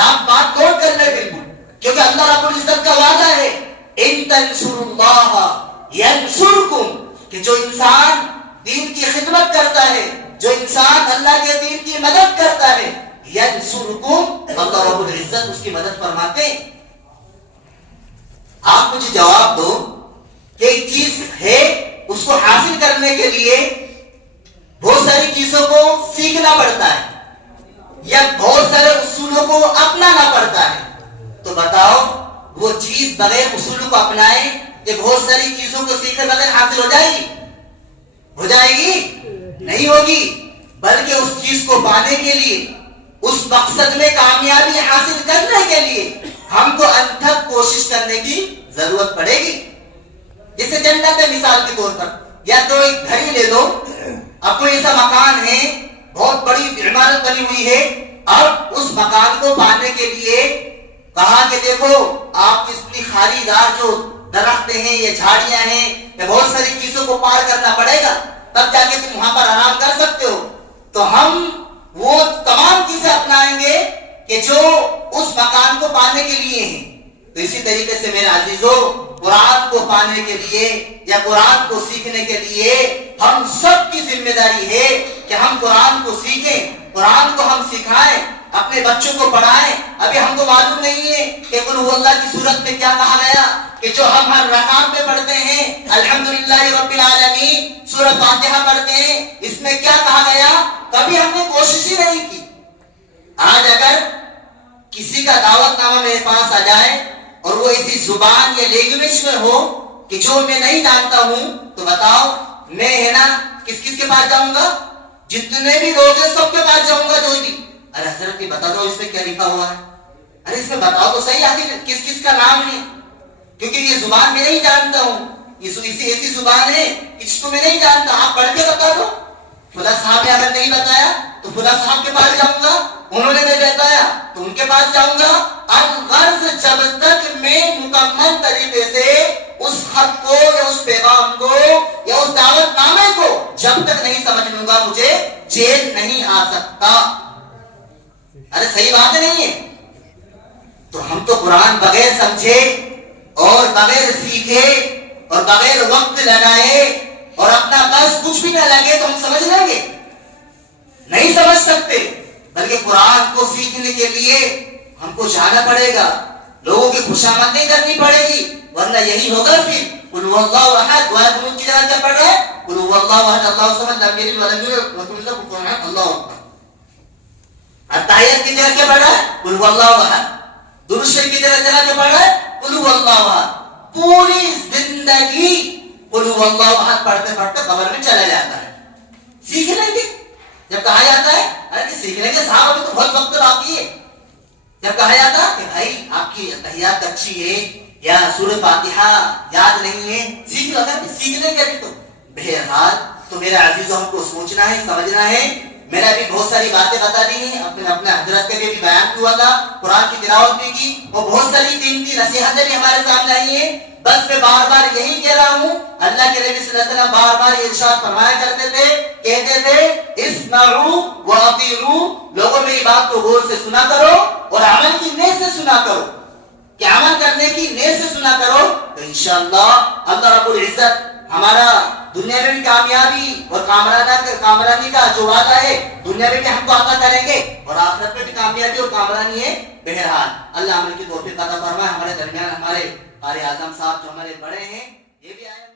آپ بات نوٹ کر لیں بالکل، کیونکہ اللہ رب العزت کا وعدہ ہے ان تنصروا اللہ ینصرکم، کہ جو انسان دین کی خدمت کرتا ہے، جو انسان اللہ کے دین کی مدد کرتا ہے، ینصرکم، اللہ رب العزت اس کی مدد فرماتے ہیں۔ آپ مجھے جواب دو کہ ایک چیز ہے، اس کو حاصل کرنے کے لیے بہت ساری چیزوں کو سیکھنا پڑتا ہے یا بہت سارے اصولوں کو اپنانا پڑتا ہے، تو بتاؤ وہ چیز بغیر اصولوں کو اپنائے کہ بہت ساری چیزوں کو سیکھے بغیر حاصل ہو جائے گی؟ ہو جائے گی؟ نہیں ہوگی، بلکہ اس چیز کو پانے کے لیے، اس مقصد میں کامیابی حاصل کرنے کے لیے ہم کو انتھک کوشش کرنے کی ضرورت پڑے گی۔ جیسے جنت ہے مثال کے طور پر، یا تو ایک گھر ہی لے لو، اب کوئی ایسا مکان ہے، بہت بڑی عمارت بنی ہوئی ہے، اب اس مکان کو پانے کے لیے کہا کہ دیکھو آپ اس کی خالی دار جو درخت ہیں یا جھاڑیاں ہیں یا بہت ساری چیزوں کو پار کرنا پڑے گا، تب جا کے تم وہاں پر آرام کر سکتے ہو، تو ہم وہ تمام چیزیں اپنائیں گے کہ جو اس مکان کو پانے کے لیے ہیں۔ تو اسی طریقے سے میرے عزیزو، قرآن کو پانے کے لیے یا قرآن کو سیکھنے کے لیے ہم سب کی ذمہ داری ہے کہ ہم قرآن کو سیکھیں، قرآن کو ہم سکھائیں، اپنے بچوں کو پڑھائیں۔ ابھی ہم کو معلوم نہیں ہے کہ قل هو اللہ کی صورت میں کیا کہا گیا، کہ جو ہم ہر رکعت میں پڑھتے ہیں الحمدللہ رب العالمین، سورۃ فاتحہ پڑھتے ہیں، اس میں کیا کہا گیا؟ کبھی ہم نے کوشش ہی نہیں کی۔ آج اگر کسی کا دعوت نامہ میرے پاس آ جائے اور وہ ایسی زبان یا لینگویج میں ہو کہ جو میں نہیں جانتا ہوں، تو بتاؤ میں ہے نا کس کس کے پاس جاؤں گا؟ جتنے بھی لوگ ہیں سب کے پاس جاؤں گا۔ جو بھی ارے حضرت بتا دو اس میں کیا لکھا ہوا ہے، ارے اس میں بتاؤ تو صحیح آخر کس کس کا نام ہے، کیونکہ یہ زبان میں نہیں جانتا ہوں، ایسی زبان ہے جس کو میں نہیں جانتا، آپ پڑھ کے بتا دو۔ فلاں صاحب نے اگر نہیں بتایا تو فلاں صاحب کے پاس جاؤں گا، انہوں نے نہیں بتایا تو ان کے پاس جاؤں گا۔ الغرض جب تک میں مکمل طریقے سے اس خط کو یا اس پیغام کو یا اس دعوت نامے کو جب تک نہیں سمجھ لوں گا، مجھے چین نہیں آ سکتا۔ ارے صحیح بات نہیں ہے؟ تو ہم تو قرآن بغیر سمجھے اور بغیر سیکھے اور بغیر وقت لگائے اور اپنا بس کچھ بھی نہ لگے تو ہم سمجھ لیں گے؟ نہیں سمجھ سکتے، بلکہ قرآن کو سیکھنے کے لیے ہم کو جانا پڑے گا، لوگوں کی خوشامدی کرنی پڑے گی، ورنہ یہی ہوگا پھر قل هو اللہ احد، دعا قنوت کی جگہ کیا پڑھ رہا ہے؟ قل هو اللہ احد اللہ الصمد لم یلد ولم یولد ولم یکن له کفوا احد، اللہ اکبر۔ التحیات کی جگہ کیا پڑھ رہا ہے؟ قل هو اللہ احد۔ درود شریف کی جگہ کیا پڑھ رہا ہے؟ قل هو اللہ احد۔ پوری زندگی قل هو اللہ احد پڑھتے پڑھتے قبر میں چلا جاتا ہے۔ سیکھ لیں گے جب کہا جاتا ہے، ارے سیکھنے کے صاحب ابھی تو بہت وقت باقی ہے، جب کہا جاتا کہ بھائی آپ کی تحیات اچھی ہے یا سورۃ فاتحہ یاد نہیں ہے، سیکھ لو، سیکھ لیں گے ابھی تو۔ بہرحال تو میرے عزیزوں ہم کو سوچنا ہے، سمجھنا ہے۔ میں نے ابھی بہت ساری باتیں بتا دی ہیں، اپنے حضرت کے بھی بیان ہوا تھا، قرآن کی تلاوت بھی کی، اور بہت ساری قیمتی نصیحتیں بھی ہمارے سامنے آئی ہیں۔ بس میں بار بار یہی کہہ رہا ہوں، اللہ کے نبی صلی اللہ علیہ وسلم بار بار یہ ارشاد فرمایا کرتے تھے، کہتے تھے اسمعوا واطیعوا، لوگوں میری بات کو غور سے سنا کرو اور عمل کی نیت سے سنا کرو، کہ عمل کرنے کی نیت سے سنا کرو، تو انشاءاللہ اللہ رب العزت ہمارا دنیا میں بھی کامیابی اور کامرانی کا جو وعدہ ہے دنیا میں بھی ہم کو عطا کریں گے، اور آخرت میں بھی کامیابی اور کامرانی ہے۔ بہرحال اللہ عمل کی توفیق عطا فرمائے۔ ہمارے درمیان ہمارے قاری اعظم صاحب جو ہمارے بڑے ہیں، یہ بھی آئے